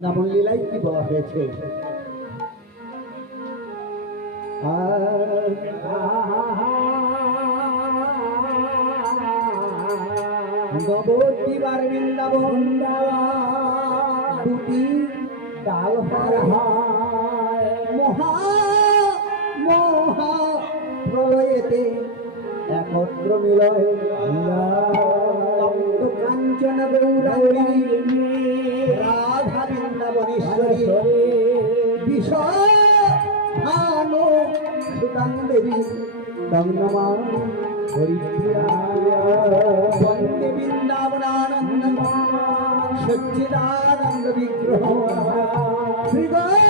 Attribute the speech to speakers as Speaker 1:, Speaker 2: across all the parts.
Speaker 1: নামন লীলায় কি বলা হয়েছে? নবদ্বীপার বৃন্দাবন, দুটি ডাল মহা মহা প্রলয়েতে একত্র মিলয়। কাঞ্চন গৌরাঙ্গী সুতাং দেবী তং নমা হরিপ্রিয়া বন্দে বৃন্দাবনানন্দ সচ্চিদানন্দ বিগ্রহ হৃদয়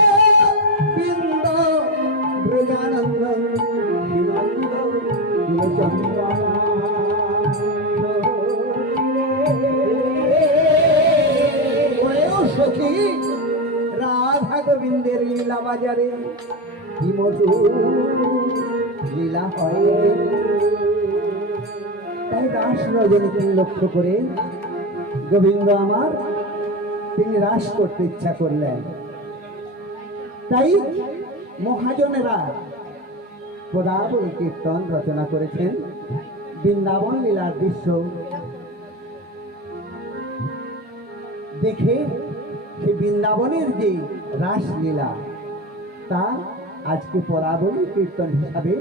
Speaker 1: গোবিন্দের লীলা বাজারে। লীলা হয়। তাই রাস রজনীকে লক্ষ্য করে গোবিন্দ আমার তিনি রাস করতে ইচ্ছা করলেন। তাই মহাজনেরা পদাবলী কীর্তন রচনা করেছেন। বৃন্দাবন লীলার দৃশ্য দেখে সে বৃন্দাবনের যে রাসলীলা তা আজকে পরাবলী কীর্তন হিসাবে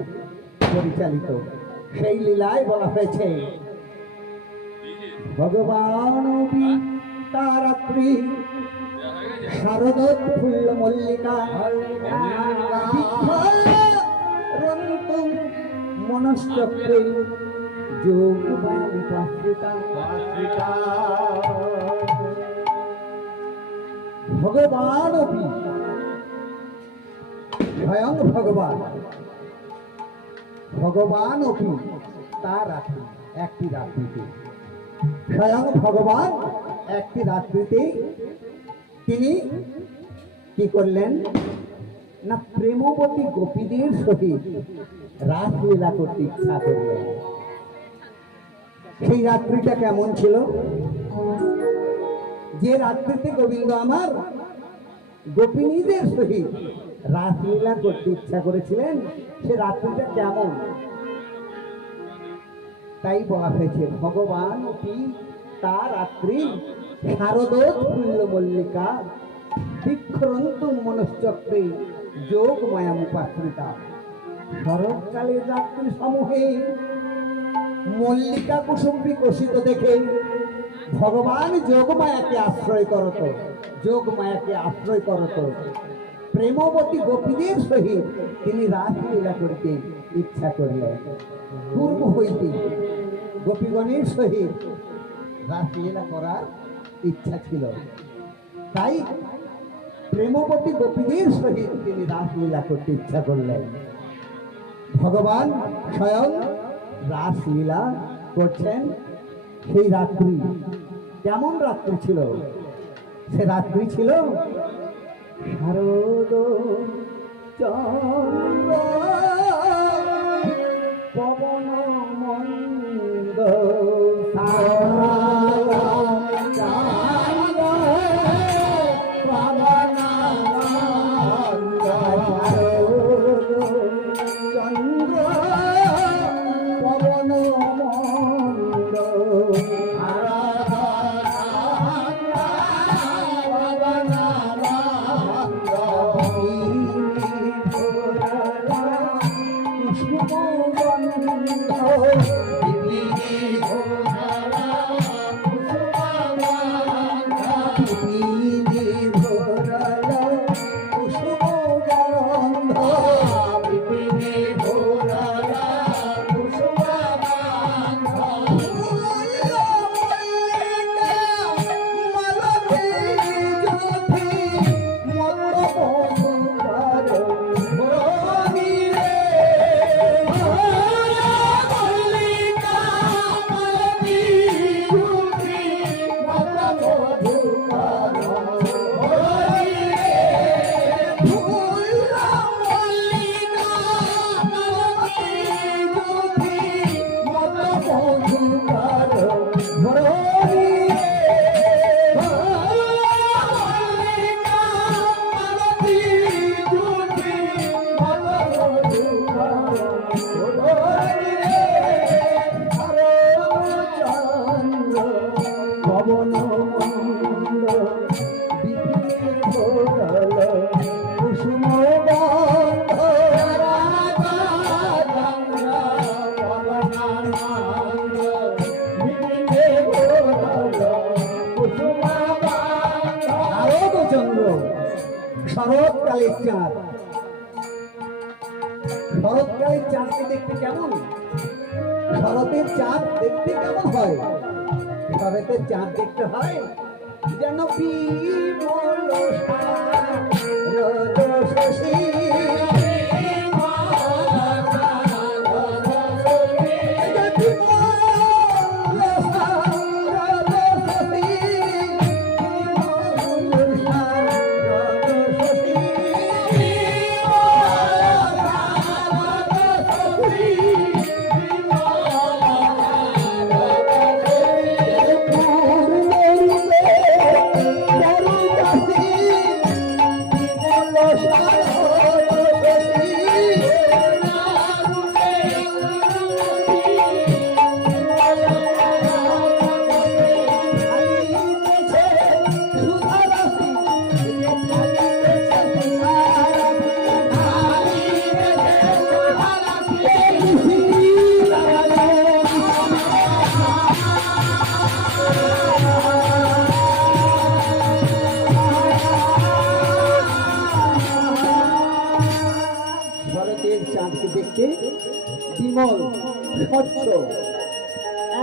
Speaker 1: পরিচালিত। সেই লীলায় বলা হয়েছে, ভগবান তারাত্রি শারদোৎফুল্ল মল্লিকা মনশ্চক্রে যোগ ভগবান স্বয়ং ভগবান। ভগবান অপি তার রাত্রি একটি রাত্রিতে। স্বয়ং ভগবান একটি রাত্রিতে তিনি কি করলেন? না, প্রেমবতী গোপীদের সহিত রাসলীলা করতে ইচ্ছা করলেন। সেই রাত্রিটা কেমন ছিল? যে রাত্রিতে গোবিন্দ আমার গোপিনীদের সহিত রাসলীলা করতে ইচ্ছা করেছিলেন, সে রাত্রিটা কেমন? তাই বলা হয়েছে, ভগবান কি তা রাত্রি শারদোৎফুল্ল মল্লিকা বিক্ষরন্ত মনশ্চক্রে যোগ মায়া মুপাশ্রিতা শরৎকালের রাত্রি সমূহে মল্লিকা কুসুম বিকশিত দেখে ভগবান যোগমায়াকে আশ্রয় করত, যোগমায়াকে আশ্রয় করত। প্রেমবতী গোপীদের সহিত তিনি রাসলীলা করিতে ইচ্ছা করলেন। পূর্ব হইতে গোপীগণের সহিত রাসলীলা করার ইচ্ছা ছিল। তাই প্রেমবতী গোপীদের সহিত তিনি রাসলীলা করতে ইচ্ছা করলেন। ভগবান স্বয়ং রাসলীলা করছেন। সেই রাত্রি কেমন রাত্রি ছিল সে রাত্রি ছিল শারদ চন্দ্র পবন Thank. শরৎকালের চাঁদ শরৎকালের চাঁদকে দেখতে কেমন? শরতের চাঁদ দেখতে কেমন হয়? শরতের চাঁদ দেখতে হয় যেন শারদ শশী।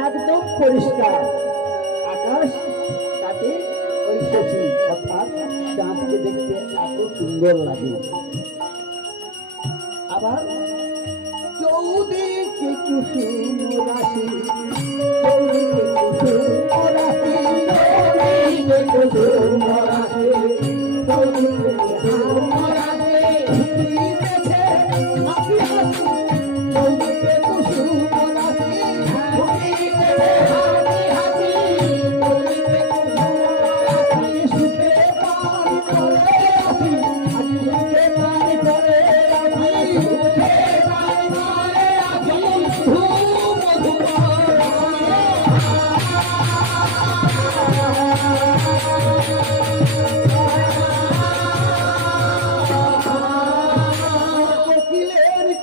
Speaker 1: একদম পরিষ্কার। আকাশ, তাতে ওই শশী অর্থাৎ চাঁদকে দেখতে এত সুন্দর লাগে। আবার চৌদিকে কুসুম রাশি, চৌদিকে কুসুম রাশি।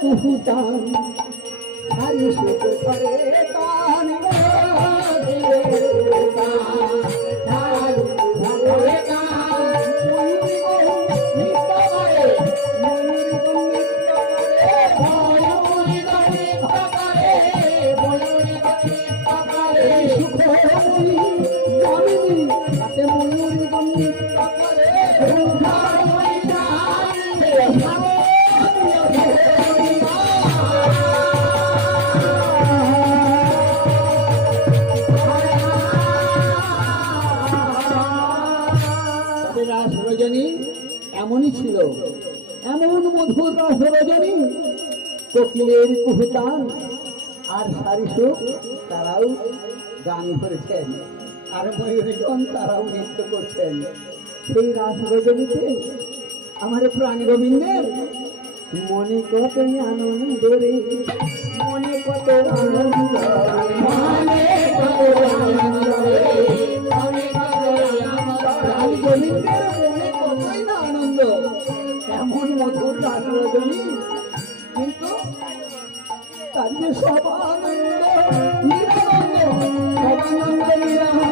Speaker 1: কোকিলের কুহুতান হারি সুখ করে কান রজনী এমনই ছিল। এমন মধুর রাস রজনী। কোকিলের কুহুতান আর সারিসুখ তারাও গান ধরেছেন। আর ময়ূরীগণ তারাও নৃত্য করছেন। সেই রাস রজনীতে আমার প্রাণ গোবিন্দের মনে কত আনন্দ রে। মনে কত আনন্দ মনে কত রাস কিন্তু তার যে সব আনন্দ নিরানন্দ সব নিরানন্দ।